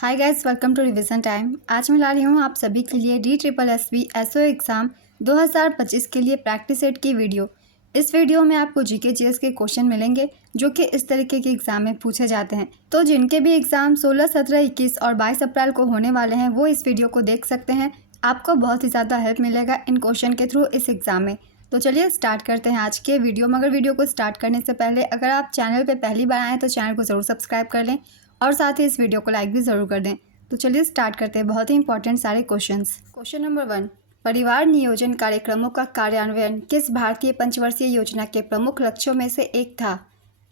Hi guys, welcome to revision time. आज मैं ला रही हूँ आप सभी के लिए DSSB SO एग्ज़ाम 2025 के लिए प्रैक्टिस सेट की वीडियो। इस वीडियो में आपको जीके जीएस के क्वेश्चन मिलेंगे जो कि इस तरीके के एग्ज़ाम में पूछे जाते हैं। तो जिनके भी एग्ज़ाम 16, 17, 21 और 22 अप्रैल को होने वाले हैं वो इस वीडियो को देख सकते हैं। आपको बहुत ही ज़्यादा हेल्प मिलेगा इन क्वेश्चन के थ्रू इस एग्ज़ाम में। तो चलिए स्टार्ट करते हैं आज के वीडियो। मगर वीडियो को स्टार्ट करने से पहले अगर आप चैनल पर पहली बार आएँ तो चैनल को ज़रूर सब्सक्राइब कर लें और साथ ही इस वीडियो को लाइक भी ज़रूर कर दें। तो चलिए स्टार्ट करते हैं बहुत ही इंपॉर्टेंट सारे क्वेश्चंस। क्वेश्चन नंबर 1, परिवार नियोजन कार्यक्रमों का कार्यान्वयन किस भारतीय पंचवर्षीय योजना के प्रमुख लक्ष्यों में से एक था?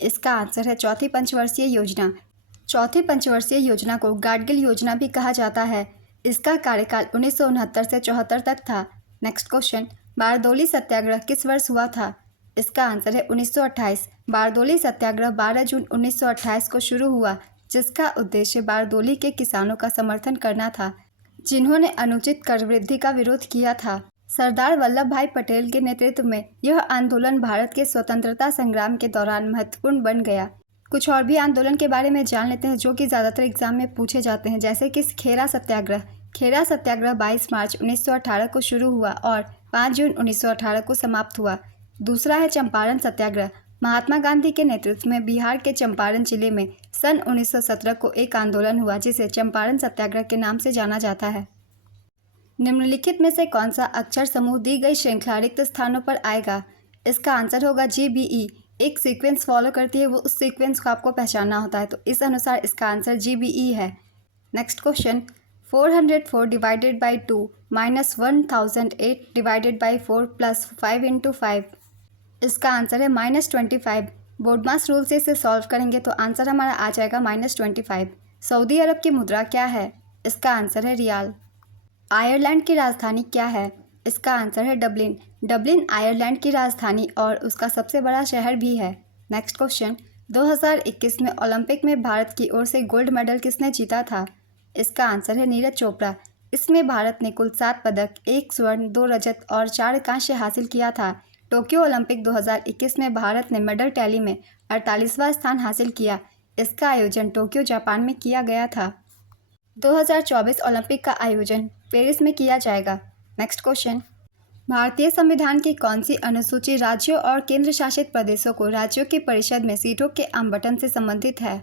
इसका आंसर है चौथी पंचवर्षीय योजना। चौथी पंचवर्षीय योजना को गाडगिल योजना भी कहा जाता है। इसका कार्यकाल 1969 से 74 तक था। नेक्स्ट क्वेश्चन, बारदोली सत्याग्रह किस वर्ष हुआ था? इसका आंसर है 1928। बारदोली सत्याग्रह 12 जून 1928 को शुरू हुआ, जिसका उद्देश्य बारदोली के किसानों का समर्थन करना था जिन्होंने अनुचित कर वृद्धि का विरोध किया था। सरदार वल्लभ भाई पटेल के नेतृत्व में यह आंदोलन भारत के स्वतंत्रता संग्राम के दौरान महत्वपूर्ण बन गया। कुछ और भी आंदोलन के बारे में जान लेते हैं जो कि ज़्यादातर एग्जाम में पूछे जाते हैं, जैसे कि खेरा सत्याग्रह। खेरा सत्याग्रह 22 मार्च 1918 को शुरू हुआ और 5 जून 1918 को समाप्त हुआ। दूसरा है चंपारण सत्याग्रह। महात्मा गांधी के नेतृत्व में बिहार के चंपारण जिले में सन 1917 को एक आंदोलन हुआ जिसे चंपारण सत्याग्रह के नाम से जाना जाता है। निम्नलिखित में से कौन सा अक्षर समूह दी गई श्रृंखला रिक्त स्थानों पर आएगा? इसका आंसर होगा GBE। एक सीक्वेंस फॉलो करती है, वो उस सीक्वेंस को आपको पहचानना होता है, तो इस अनुसार इसका आंसर GBE है। Next question, 404 divided by 2 minus 1008 divided by 4 plus 5 into 5। इसका आंसर है -25। बोर्डमास रूल से इसे सॉल्व करेंगे तो आंसर हमारा आ जाएगा -25। सऊदी अरब की मुद्रा क्या है? इसका आंसर है रियाल। आयरलैंड की राजधानी क्या है? इसका आंसर है डबलिन। डबलिन आयरलैंड की राजधानी और उसका सबसे बड़ा शहर भी है। नेक्स्ट क्वेश्चन, 2021 में ओलंपिक में भारत की ओर से गोल्ड मेडल किसने जीता था? इसका आंसर है नीरज चोपड़ा। इसमें भारत ने कुल 7 पदक, 1 स्वर्ण, 2 रजत और 4 कांस्य हासिल किया था। टोक्यो ओलंपिक 2021 में भारत ने मेडल टैली में 48वां स्थान हासिल किया। इसका आयोजन टोक्यो जापान में किया गया था। 2024 ओलंपिक का आयोजन पेरिस में किया जाएगा। नेक्स्ट क्वेश्चन, भारतीय संविधान की कौन सी अनुसूची राज्यों और केंद्र शासित प्रदेशों को राज्यों की परिषद में सीटों के आवंटन से संबंधित है?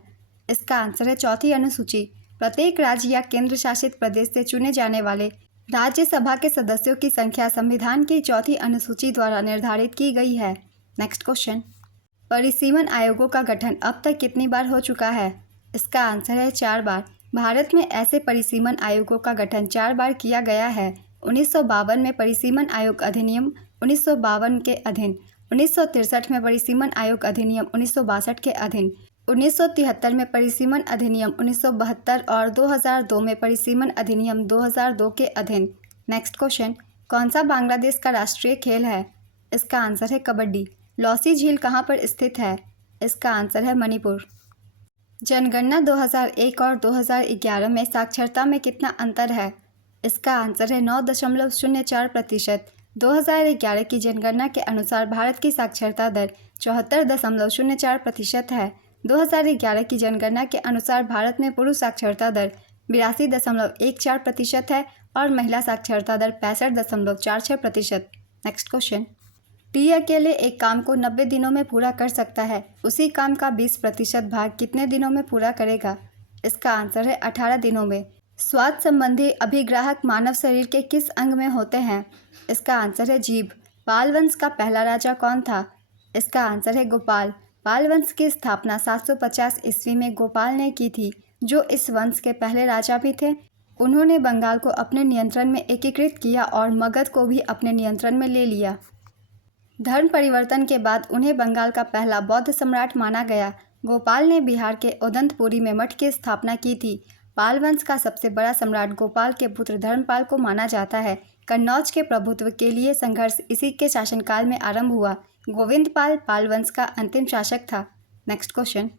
इसका आंसर है चौथी अनुसूची। प्रत्येक राज्य या केंद्र शासित प्रदेश से चुने जाने वाले राज्यसभा के सदस्यों की संख्या संविधान की चौथी अनुसूची द्वारा निर्धारित की गई है। नेक्स्ट क्वेश्चन, परिसीमन आयोगों का गठन अब तक कितनी बार हो चुका है? इसका आंसर है 4 बार। भारत में ऐसे परिसीमन आयोगों का गठन 4 बार किया गया है। 1952 में परिसीमन आयोग अधिनियम 1952 के अधीन, 1963 में परिसीमन आयोग अधिनियम 1962 के अधीन, 1973 में परिसीमन अधिनियम 1972 और 2002 में परिसीमन अधिनियम 2002 के अधीन। नेक्स्ट क्वेश्चन, कौन सा बांग्लादेश का राष्ट्रीय खेल है? इसका आंसर है कबड्डी। लौसी झील कहाँ पर स्थित है? इसका आंसर है मणिपुर। जनगणना 2001 और 2011 में साक्षरता में कितना अंतर है? इसका आंसर है 9.04%। 2011 की जनगणना के अनुसार भारत की साक्षरता दर 74.04% है। 2011 की जनगणना के अनुसार भारत में पुरुष साक्षरता दर 82.14% है और महिला साक्षरता दर 65.46%। नेक्स्ट क्वेश्चन, टी अकेले एक काम को 90 दिनों में पूरा कर सकता है, उसी काम का 20% भाग कितने दिनों में पूरा करेगा? इसका आंसर है 18 दिनों में। स्वाद संबंधी अभिग्राहक मानव शरीर के किस अंग में होते हैं? इसका आंसर है जीभ। पाल वंश का पहला राजा कौन था? इसका आंसर है गोपाल। पाल वंश की स्थापना 750 ईस्वी में गोपाल ने की थी, जो इस वंश के पहले राजा भी थे। उन्होंने बंगाल को अपने नियंत्रण में एकीकृत किया और मगध को भी अपने नियंत्रण में ले लिया। धर्म परिवर्तन के बाद उन्हें बंगाल का पहला बौद्ध सम्राट माना गया। गोपाल ने बिहार के उदंतपुरी में मठ की स्थापना की थी। पाल वंश का सबसे बड़ा सम्राट गोपाल के पुत्र धर्मपाल को माना जाता है। कन्नौज के प्रभुत्व के लिए संघर्ष इसी के शासनकाल में आरंभ हुआ। गोविंदपाल पाल वंश का अंतिम शासक था। नेक्स्ट क्वेश्चन,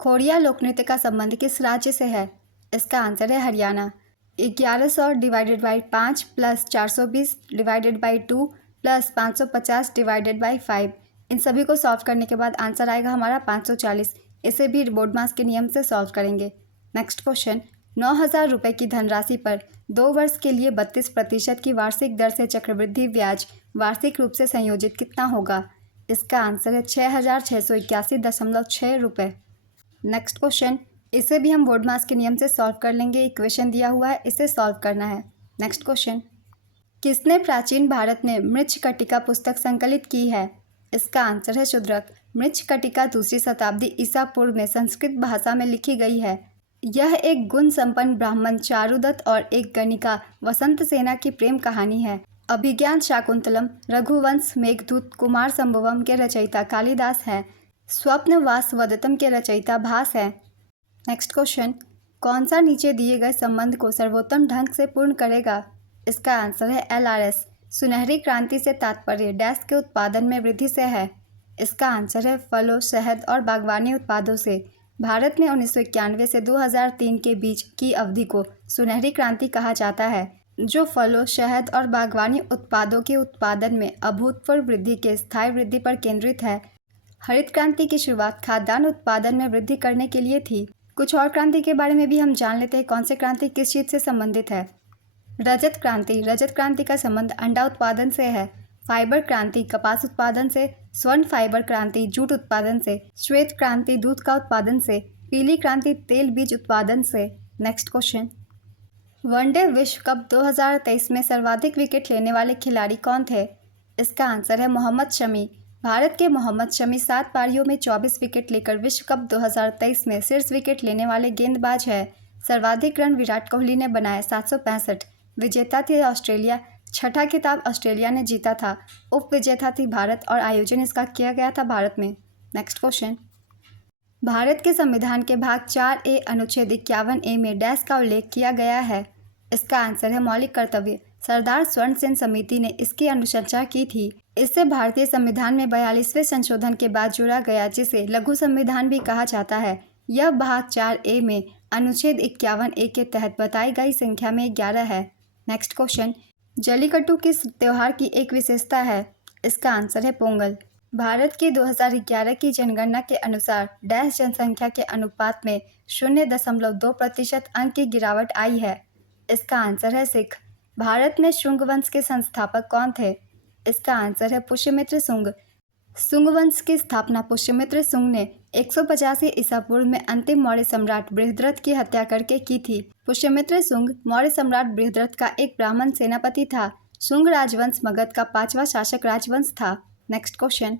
खोड़िया लोकनृत्य का संबंध किस राज्य से है? इसका आंसर है Haryana. 1100 divided by 5 plus 420 divided by 2 plus 550 divided by 5, इन सभी को सॉल्व करने के बाद आंसर आएगा हमारा 540। इसे भी बोर्ड मास के नियम से सॉल्व करेंगे। नेक्स्ट क्वेश्चन, 9,000 रुपये की धनराशि पर 2 वर्ष के लिए 32% की वार्षिक दर से चक्रवृद्धि ब्याज वार्षिक रूप से संयोजित कितना होगा? इसका आंसर है 6,681.6 रुपये। नेक्स्ट क्वेश्चन, इसे भी हम बोर्ड मास के नियम से सॉल्व कर लेंगे। इक्वेशन दिया हुआ है, इसे सॉल्व करना है। नेक्स्ट क्वेश्चन, किसने प्राचीन भारत में मृच्छकटिका पुस्तक संकलित की है? इसका आंसर है शूद्रक। मृच्छकटिका 2री शताब्दी ईसा पूर्व में संस्कृत भाषा में लिखी गई है। यह एक गुण संपन्न ब्राह्मण चारुदत्त और एक गणिका वसंत सेना की प्रेम कहानी है। अभिज्ञान शाकुंतलम, रघुवंश, मेघदूत, कुमार संभवम के रचयिता कालिदास हैं। स्वप्न वासवदत्तम के रचयिता भास हैं। नेक्स्ट क्वेश्चन, कौन सा नीचे दिए गए संबंध को सर्वोत्तम ढंग से पूर्ण करेगा? इसका आंसर है LRS। सुनहरी क्रांति से तात्पर्य डैश के उत्पादन में वृद्धि से है। इसका आंसर है फलों, शहद और बागवानी उत्पादों से। भारत में 1991 से 2003 के बीच की अवधि को सुनहरी क्रांति कहा जाता है, जो फलों, शहद और बागवानी उत्पादों के उत्पादन में अभूतपूर्व वृद्धि के स्थायी वृद्धि पर केंद्रित है। हरित क्रांति की शुरुआत खाद्यान्न उत्पादन में वृद्धि करने के लिए थी। कुछ और क्रांति के बारे में भी हम जान लेते हैं। कौन सी क्रांति किस चीज़ से संबंधित है? रजत क्रांति। रजत क्रांति का संबंध अंडा उत्पादन से है। फाइबर क्रांति कपास उत्पादन से। स्वर्ण फाइबर क्रांति जूट उत्पादन से। श्वेत क्रांति दूध का उत्पादन से। पीली क्रांति तेल बीज उत्पादन से। नेक्स्ट क्वेश्चन, वनडे विश्व कप 2023 में सर्वाधिक विकेट लेने वाले खिलाड़ी कौन थे? इसका आंसर है मोहम्मद शमी। भारत के मोहम्मद शमी 7 पारियों में 24 विकेट लेकर विश्व कप 2023 में शीर्ष विकेट लेने वाले गेंदबाज है। सर्वाधिक रन विराट कोहली ने बनाए 765। विजेता थी ऑस्ट्रेलिया। छठा खिताब ऑस्ट्रेलिया ने जीता था। उप विजेता थी भारत और आयोजन इसका किया गया था भारत में। नेक्स्ट क्वेश्चन, भारत के संविधान के भाग 4A अनुच्छेद 51A में डैश का उल्लेख किया गया है। इसका आंसर है मौलिक कर्तव्य। सरदार स्वर्ण सेन समिति ने इसकी अनुशंसा की थी। इससे भारतीय संविधान में 42वें संशोधन के बाद जोड़ा गया, जिसे लघु संविधान भी कहा जाता है। यह भाग 4A में अनुच्छेद 51A के तहत बताई गई संख्या में 11 है। नेक्स्ट क्वेश्चन, जल्लीकट्टू किस त्यौहार की एक विशेषता है? इसका आंसर है पोंगल। भारत की 2011 की जनगणना के अनुसार डैश जनसंख्या के अनुपात में 0.2% अंक की गिरावट आई है। इसका आंसर है सिख। भारत में शुंग वंश के संस्थापक कौन थे? इसका आंसर है पुष्यमित्र शुंग। शुंग वंश की स्थापना पुष्यमित्र शुंग ने 185 ईसा पूर्व में अंतिम मौर्य सम्राट बृहद्रथ की हत्या करके की थी। पुष्यमित्र शुंग मौर्य सम्राट बृहद्रथ का एक ब्राह्मण सेनापति था। शुंग राजवंश मगध का 5वां शासक राजवंश था। नेक्स्ट क्वेश्चन,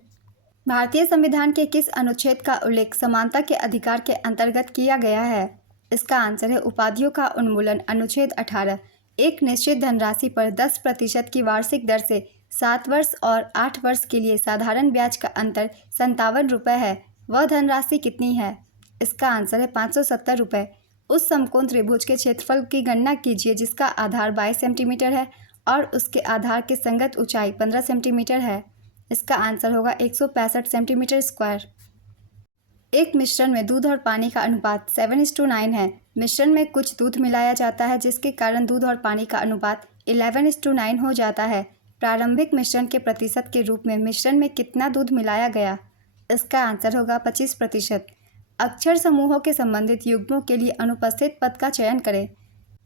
भारतीय संविधान के किस अनुच्छेद का उल्लेख समानता के अधिकार के अंतर्गत किया गया है? इसका आंसर है उपाधियों का उन्मूलन अनुच्छेद 18। एक निश्चित धनराशि पर 10% की वार्षिक दर से 7 वर्ष और 8 वर्ष के लिए साधारण ब्याज का अंतर 57 रुपये है। वह धनराशि कितनी है? इसका आंसर है 570 रुपये। उस समकोण त्रिभुज के क्षेत्रफल की गणना कीजिए जिसका आधार 22 सेंटीमीटर है और उसके आधार की संगत ऊंचाई 15 सेंटीमीटर है। इसका आंसर होगा 165 सेंटीमीटर स्क्वायर। एक मिश्रण में दूध और पानी का अनुपात 7:9 है। मिश्रण में कुछ दूध मिलाया जाता है जिसके कारण दूध और पानी का अनुपात 11:9 हो जाता है। प्रारंभिक मिश्रण के प्रतिशत के रूप में मिश्रण में कितना दूध मिलाया गया? इसका आंसर होगा 25%। अक्षर समूहों के संबंधित युग्मों के लिए अनुपस्थित पद का चयन करें।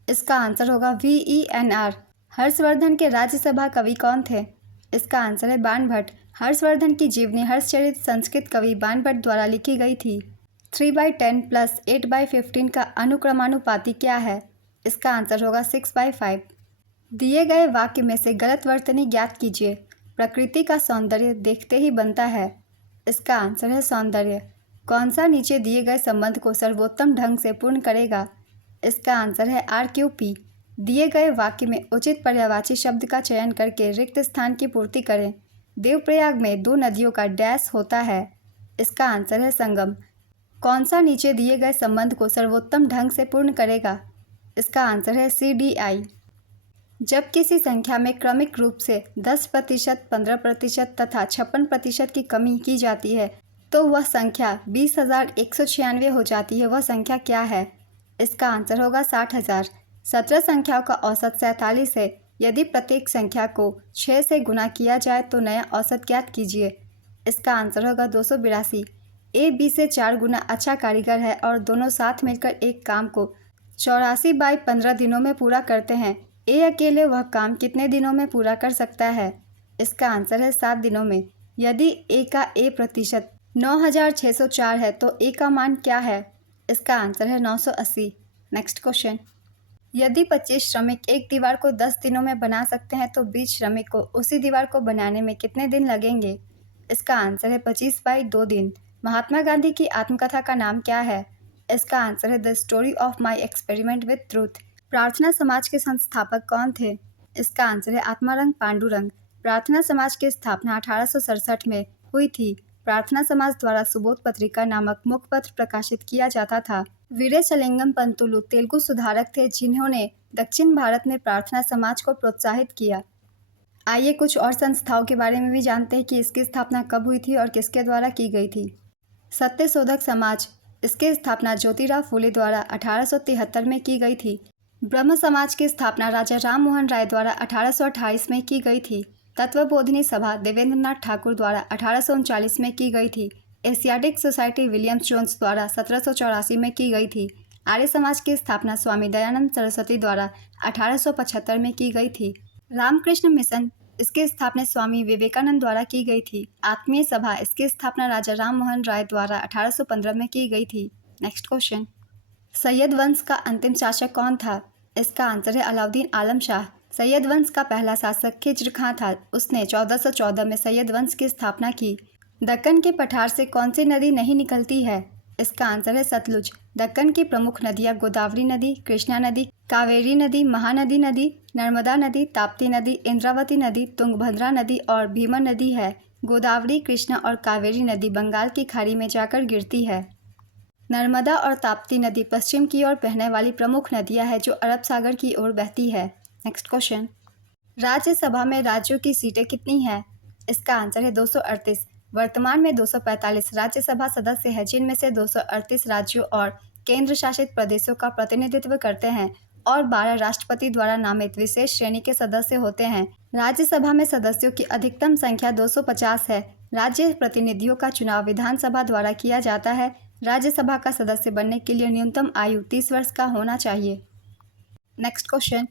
इसका आंसर होगा VENR। हर्षवर्धन के राज्यसभा कवि कौन थे? इसका आंसर है बाणभट्ट। हर्षवर्धन की जीवनी हर्षचरित संस्कृत कवि बाणभट्ट द्वारा लिखी गई थी। 3/10 + 8/15 का अनुक्रमानुपाती क्या है? इसका आंसर होगा 6/5। दिए गए वाक्य में से गलत वर्तनी ज्ञात कीजिए। प्रकृति का सौंदर्य देखते ही बनता है। इसका आंसर है सौंदर्य। कौन सा नीचे दिए गए संबंध को सर्वोत्तम ढंग से पूर्ण करेगा? इसका आंसर है RQP। दिए गए वाक्य में उचित पर्यायवाची शब्द का चयन करके रिक्त स्थान की पूर्ति करें। देवप्रयाग में 2 नदियों का डैश होता है। इसका आंसर है संगम। कौन सा नीचे दिए गए संबंध को सर्वोत्तम ढंग से पूर्ण करेगा? इसका आंसर है CDI। जब किसी संख्या में क्रमिक रूप से 10%, 15% तथा 56% की कमी की जाती है तो वह संख्या 20,196 हो जाती है। वह संख्या क्या है? इसका आंसर होगा 60,000। 17 संख्याओं का औसत 47 है। यदि प्रत्येक संख्या को 6 से गुणा किया जाए तो नया औसत ज्ञात कीजिए। इसका आंसर होगा 282। ए बी से 4 गुना अच्छा कारीगर है और दोनों साथ मिलकर एक काम को 84/15 दिनों में पूरा करते हैं। ए अकेले वह काम कितने दिनों में पूरा कर सकता है? इसका आंसर है 7 दिनों में। यदि ए का ए प्रतिशत 9604 है तो ए का मान क्या है? इसका आंसर है 980। नेक्स्ट क्वेश्चन, यदि 25 श्रमिक एक दीवार को 10 दिनों में बना सकते हैं तो 20 श्रमिक को उसी दीवार को बनाने में कितने दिन लगेंगे? इसका आंसर है 25/2 दिन। महात्मा गांधी की आत्मकथा का नाम क्या है? इसका आंसर है the story of my experiment with truth. प्रार्थना समाज के संस्थापक कौन थे? इसका आंसर है आत्मारंग पांडुरंग। प्रार्थना समाज की स्थापना 1867 में हुई थी। प्रार्थना समाज द्वारा सुबोध पत्रिका नामक मुखपत्र प्रकाशित किया जाता था। वीरेशलिंगम पंतुलु तेलुगु सुधारक थे जिन्होंने दक्षिण भारत में प्रार्थना समाज को प्रोत्साहित किया। आइए कुछ और संस्थाओं के बारे में भी जानते हैं कि इसकी स्थापना कब हुई थी और किसके द्वारा की गई थी। सत्यशोधक समाज, इसकी स्थापना ज्योतिराव फूले द्वारा 1873 में की गई थी। ब्रह्म समाज की स्थापना राजा राम मोहन राय द्वारा 1828 में की गई थी। तत्वबोधिनी सभा देवेंद्रनाथ ठाकुर द्वारा 1839 में की गई थी। एशियाटिक सोसाइटी विलियम्स जोन्स द्वारा 1784 में की गई थी। आर्य समाज की स्थापना स्वामी दयानंद सरस्वती द्वारा 1875 में की गई थी। रामकृष्ण मिशन, इसकी स्थापना स्वामी विवेकानंद द्वारा की गई थी। आत्मीय सभा, इसकी स्थापना राजा राम मोहन राय द्वारा 1815 में की गई थी। नेक्स्ट क्वेश्चन, सैयद वंश का अंतिम शासक कौन था? इसका आंसर है अलाउद्दीन आलम शाह। सैयद वंश का पहला शासक खिज्र खां था। उसने 1414 में सैयद वंश की स्थापना की। दक्कन के पठार से कौन सी नदी नहीं निकलती है? इसका आंसर है सतलुज। दक्कन की प्रमुख नदियाँ गोदावरी नदी, कृष्णा नदी, कावेरी नदी, महानदी नदी, नर्मदा नदी, ताप्ती नदी, इंद्रावती नदी, तुंगभद्रा नदी और भीमा नदी है। गोदावरी, कृष्णा और कावेरी नदी बंगाल की खाड़ी में जाकर गिरती है। नर्मदा और ताप्ती नदी पश्चिम की ओर बहने वाली प्रमुख नदियाँ हैं जो अरब सागर की ओर बहती है। नेक्स्ट क्वेश्चन, राज्यसभा में राज्यों की सीटें कितनी हैं? इसका आंसर है 238। वर्तमान में 245 राज्यसभा सदस्य हैं जिनमें से 238 राज्यों और केंद्र शासित प्रदेशों का प्रतिनिधित्व करते हैं और 12 राष्ट्रपति द्वारा नामित विशेष श्रेणी के सदस्य होते हैं। राज्यसभा में सदस्यों की अधिकतम संख्या 250 है। राज्य प्रतिनिधियों का चुनाव विधानसभा द्वारा किया जाता है। राज्यसभा का सदस्य बनने के लिए न्यूनतम आयु 30 वर्ष का होना चाहिए। नेक्स्ट क्वेश्चन,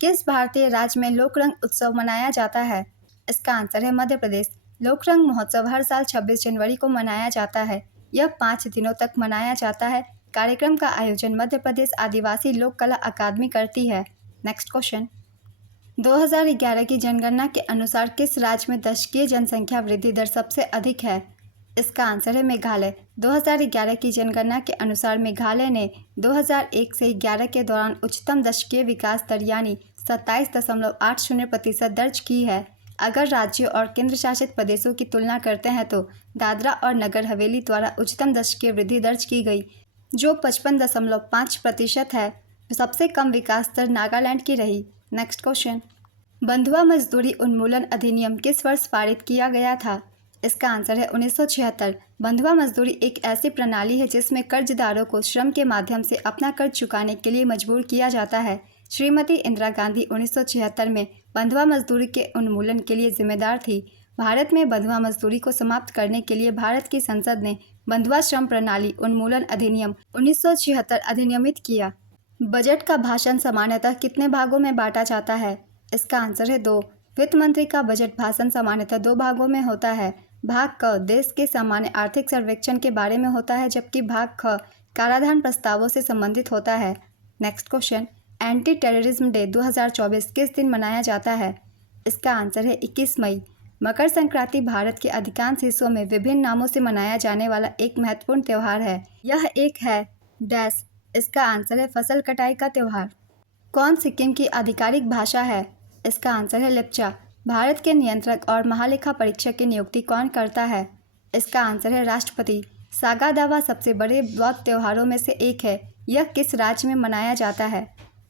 किस भारतीय राज्य में लोकरंग उत्सव मनाया जाता है? इसका आंसर है मध्य प्रदेश। लोकरंग महोत्सव हर साल 26 जनवरी को मनाया जाता है। यह 5 दिनों तक मनाया जाता है। कार्यक्रम का आयोजन मध्य प्रदेश आदिवासी लोक कला अकादमी करती है। नेक्स्ट क्वेश्चन, 2011 की जनगणना के अनुसार किस राज्य में दशकीय जनसंख्या वृद्धि दर सबसे अधिक है? इसका आंसर है मेघालय। 2011 की जनगणना के अनुसार मेघालय ने 2001 से 11 के दौरान उच्चतम दशकीय विकास दर यानी 27.80% दर्ज की है। अगर राज्यों और केंद्र शासित प्रदेशों की तुलना करते हैं तो दादरा और नगर हवेली द्वारा उच्चतम दशकीय वृद्धि दर्ज की गई जो 55.5% है। सबसे कम विकास दर नागालैंड की रही। नेक्स्ट क्वेश्चन, बंधुआ मजदूरी उन्मूलन अधिनियम किस वर्ष पारित किया गया था? इसका आंसर है 1976। बंधुआ मजदूरी एक ऐसी प्रणाली है जिसमें कर्जदारों को श्रम के माध्यम से अपना कर्ज चुकाने के लिए मजबूर किया जाता है। श्रीमती इंदिरा गांधी 1976 में बंधुआ मजदूरी के उन्मूलन के लिए जिम्मेदार थी। भारत में बंधुआ मजदूरी को समाप्त करने के लिए भारत की संसद ने बंधुआ श्रम प्रणाली उन्मूलन अधिनियम 1976 अधिनियमित किया। बजट का भाषण सामान्यतः कितने भागों में बांटा जाता है? इसका आंसर है 2। वित्त मंत्री का बजट भाषण सामान्यतः 2 भागों में होता है। भाग क देश के सामान्य आर्थिक सर्वेक्षण के बारे में होता है जबकि भाग ख कराधान प्रस्तावों से संबंधित होता है। Next question, anti terrorism day 2024 किस दिन मनाया जाता है? इसका आंसर है 21 मई। मकर संक्रांति भारत के अधिकांश हिस्सों में विभिन्न नामों से मनाया जाने वाला एक महत्वपूर्ण त्यौहार है। यह एक है डैश। इसका आंसर है फसल कटाई का त्यौहार। कौन सिक्किम की आधिकारिक भाषा है? इसका आंसर है लेप्चा। भारत के नियंत्रक और महालेखा परीक्षक की नियुक्ति कौन करता है? इसका आंसर है राष्ट्रपति। सागा दावा सबसे बड़े बौद्ध त्योहारों में से एक है। यह किस राज्य में मनाया जाता है?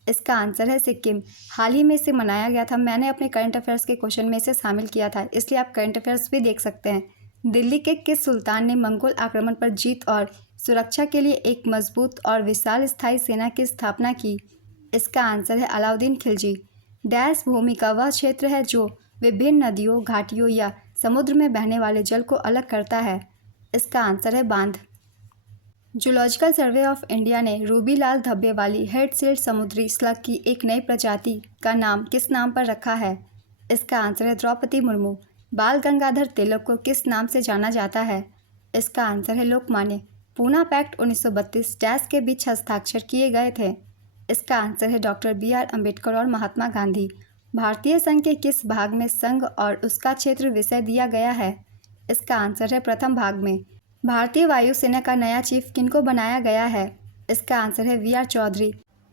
इसका आंसर है सिक्किम। हाल ही में इसे मनाया गया था। मैंने अपने करंट अफेयर्स के क्वेश्चन में इसे शामिल किया था, इसलिए आप करंट अफेयर्स भी देख सकते हैं। दिल्ली के किस सुल्तान ने मंगोल आक्रमण पर जीत और सुरक्षा के लिए एक मजबूत और विशाल स्थायी सेना की स्थापना की? इसका आंसर है अलाउद्दीन खिलजी। डैश भूमि का वह क्षेत्र है जो विभिन्न नदियों, घाटियों या समुद्र में बहने वाले जल को अलग करता है। इसका आंसर है बांध। जूलॉजिकल सर्वे ऑफ इंडिया ने रूबी लाल धब्बे वाली हेड सील्ड समुद्री स्लग की एक नई प्रजाति का नाम किस नाम पर रखा है? इसका आंसर है द्रौपदी मुर्मू। बाल गंगाधर तिलक को किस नाम से जाना जाता है? इसका आंसर है लोकमान्य। पूना पैक्ट 1932 डैश के बीच हस्ताक्षर किए गए थे? इसका आंसर है डॉक्टर BR अम्बेडकर और महात्मा गांधी। भारतीय संघ के किस भाग में संघ और उसका क्षेत्र विषय दिया गया है? इसका आंसर है प्रथम भाग में। भारतीय वायुसेना का नया चीफ किनको बनाया गया है? इसका आंसर है VR चौधरी।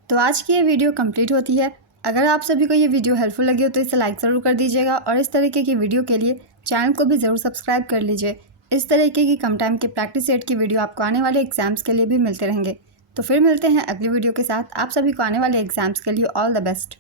तो आज की ये वीडियो कंप्लीट होती है। अगर आप सभी को ये वीडियो हेल्पफुल लगी हो तो इसे लाइक ज़रूर कर दीजिएगा और इस तरीके की वीडियो के लिए चैनल को भी ज़रूर सब्सक्राइब कर लीजिए। इस तरीके की कम टाइम के प्रैक्टिस सेट की वीडियो आपको आने वाले एग्जाम्स के लिए भी मिलते रहेंगे। तो फिर मिलते हैं अगली वीडियो के साथ। आप सभी को आने वाले एग्जाम्स के लिए ऑल द बेस्ट।